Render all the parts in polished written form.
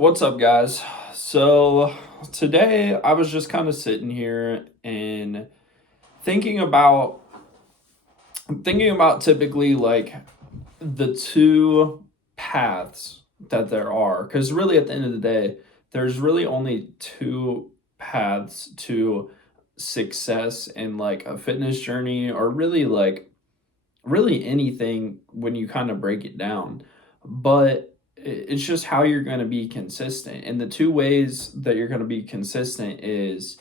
What's up, guys? So, today I was just kind of sitting here and thinking about thinking about typically like the two paths that there are, because really at the end of the day, there's really only two paths to success in like a fitness journey, or really anything when you kind of break it down. But it's just how you're going to be consistent. And the two ways that you're going to be consistent is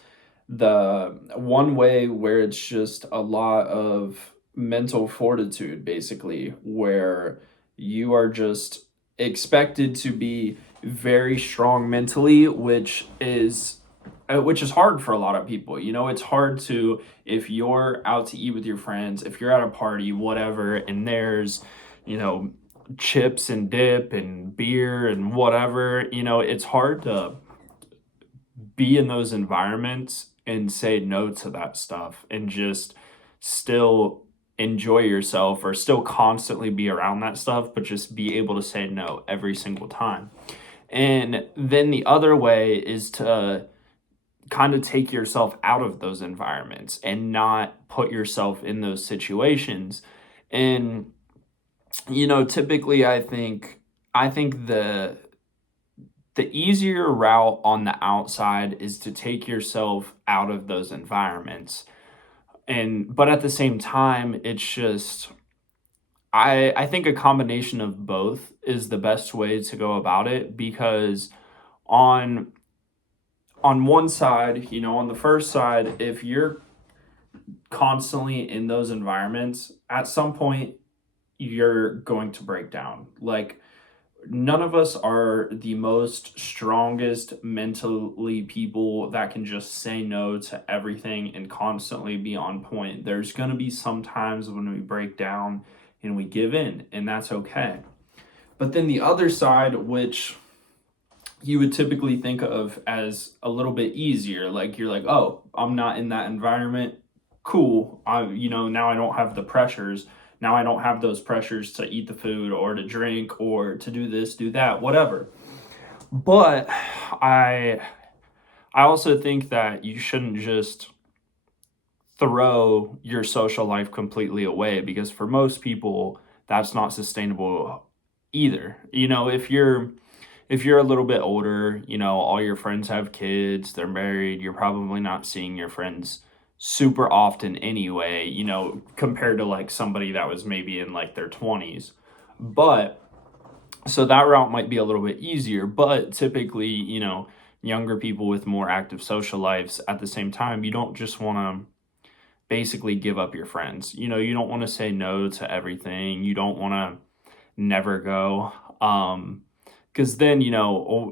the one way where it's just a lot of mental fortitude, basically, where you are just expected to be very strong mentally, which is hard for a lot of people. It's hard to, if you're out to eat with your friends, if you're at a party, whatever, and there's, you know, chips and dip and beer and whatever, it's hard to be in those environments and say no to that stuff and just still enjoy yourself, or still constantly be around that stuff, but just be able to say no every single time. And then the other way is to kind of take yourself out of those environments and not put yourself in those situations. And typically I think the easier route on the outside is to take yourself out of those environments. And but at the same time, it's just I think a combination of both is the best way to go about it, because on on one side, on the first side, if you're constantly in those environments, at some point you're going to break down. Like, none of us are the most strongest mentally people that can just say no to everything and constantly be on point. There's going to be some times when we break down and we give in, and that's okay. But then the other side, which you would typically think of as a little bit easier, like you're like, oh, I'm not in that environment. Cool. Now I don't have the pressures. Now I don't have those pressures to eat the food or to drink or to do this, do that, whatever. But I I also think that you shouldn't just throw your social life completely away, because for most people that's not sustainable either. If you're a little bit older, all your friends have kids, they're married, you're probably not seeing your friends super often anyway, compared to like somebody that was maybe in like their 20s. But so that route might be a little bit easier, but typically, younger people with more active social lives, at the same time, you don't just want to basically give up your friends. You don't want to say no to everything. You don't want to never go. Because then,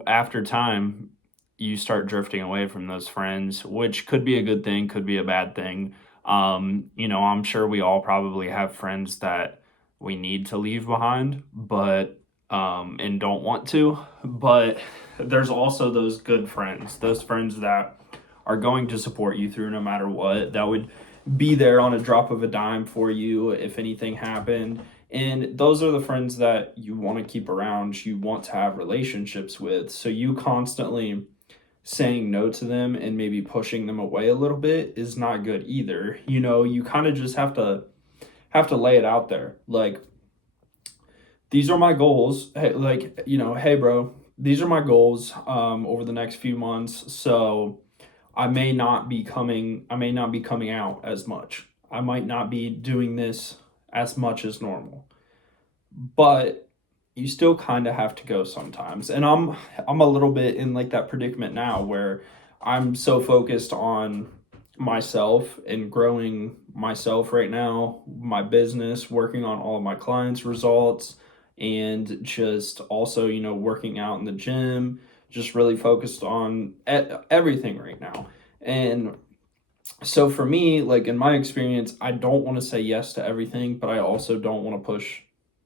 after time, you start drifting away from those friends, which could be a good thing, could be a bad thing. I'm sure we all probably have friends that we need to leave behind, but and don't want to. But there's also those good friends, those friends that are going to support you through no matter what, that would be there on a drop of a dime for you if anything happened. And those are the friends that you want to keep around, you want to have relationships with. So you constantly saying no to them and maybe pushing them away a little bit is not good either. You kind of just have to lay it out there. Like, these are my goals. Hey, like, hey bro, these are my goals over the next few months. So I may not be coming out as much. I might not be doing this as much as normal. But you still kind of have to go sometimes. And I'm a little bit in like that predicament now where I'm so focused on myself and growing myself right now, my business, working on all of my clients' results, and just also, working out in the gym, just really focused on everything right now. And so for me, like in my experience, I don't want to say yes to everything, but I also don't want to push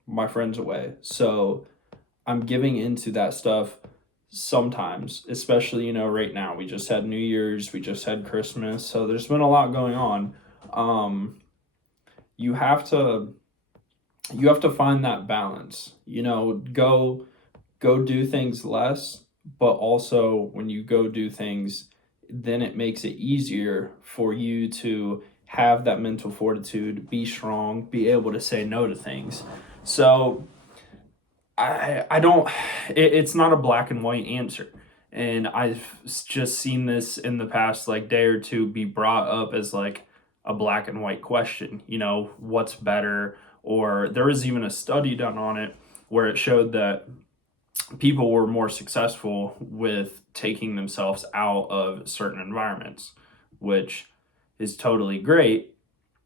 my friends away. So I'm giving into that stuff sometimes, especially, right now. We just had New Year's, we just had Christmas, so there's been a lot going on. Um, you have to find that balance. Go do things less but also when you go do things, then it makes it easier for you to have that mental fortitude, be strong, be able to say no to things. So I don't, it's not a black and white answer. And I've just seen this in the past like day or two be brought up as like a black and white question, what's better? Or there was even a study done on it where it showed that people were more successful with taking themselves out of certain environments, which is totally great.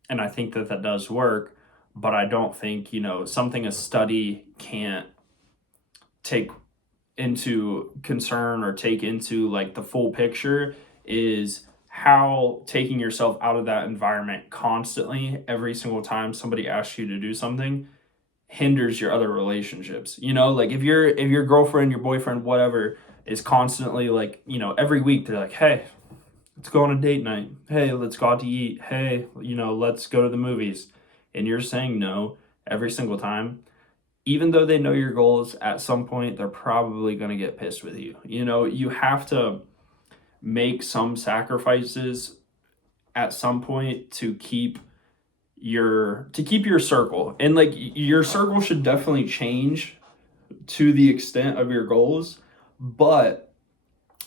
And I think that that does work. But I don't think, something a study can't take into concern or take into like the full picture is how taking yourself out of that environment constantly every single time somebody asks you to do something hinders your other relationships. Like if your girlfriend, your boyfriend, whatever is constantly like, every week they're like, "Hey, let's go on a date night. Hey, let's go out to eat. Hey, let's go to the movies." And you're saying no every single time, even though they know your goals, at some point they're probably going to get pissed with you. You have to make some sacrifices at some point to keep your circle. And like your circle should definitely change to the extent of your goals, but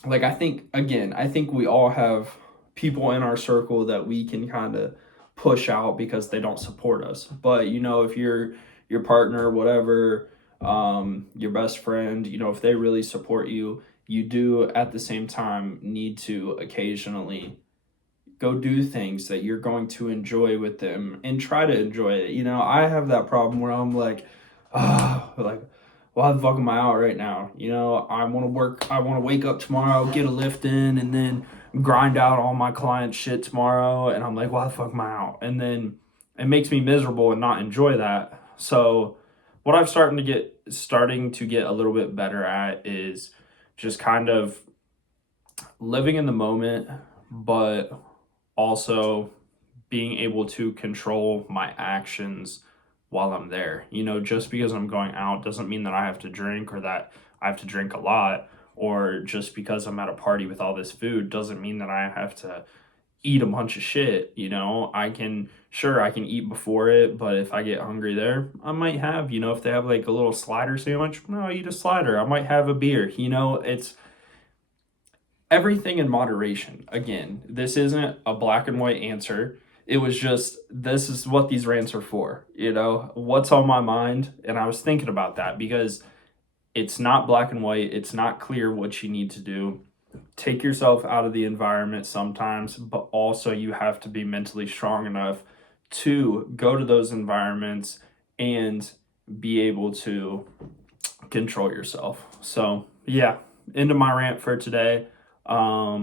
like I think we all have people in our circle that we can kind of push out because they don't support us. But if your partner, whatever, your best friend, if they really support you, you do at the same time need to occasionally go do things that you're going to enjoy with them and try to enjoy it. I have that problem where I'm like, like, why the fuck am I out right now? I want to work, I want to wake up tomorrow, get a lift in, and then grind out all my client shit tomorrow. And I'm like, why the fuck am I out? And then it makes me miserable and not enjoy that. So, what I've starting to get a little bit better at is just kind of living in the moment, but also being able to control my actions while I'm there. Just because I'm going out doesn't mean that I have to drink or that I have to drink a lot, or just because I'm at a party with all this food doesn't mean that I have to eat a bunch of shit. I can eat before it, but if I get hungry there, I might have, if they have like a little slider sandwich, no, I'll eat a slider. I might have a beer. It's everything in moderation. Again, this isn't a black and white answer. It was just, this is what these rants are for, what's on my mind. And I was thinking about that because it's not black and white. It's not clear what you need to do. Take yourself out of the environment sometimes, but also you have to be mentally strong enough to go to those environments and be able to control yourself. So, yeah, into my rant for today. I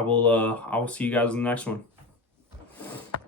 will see you guys in the next one.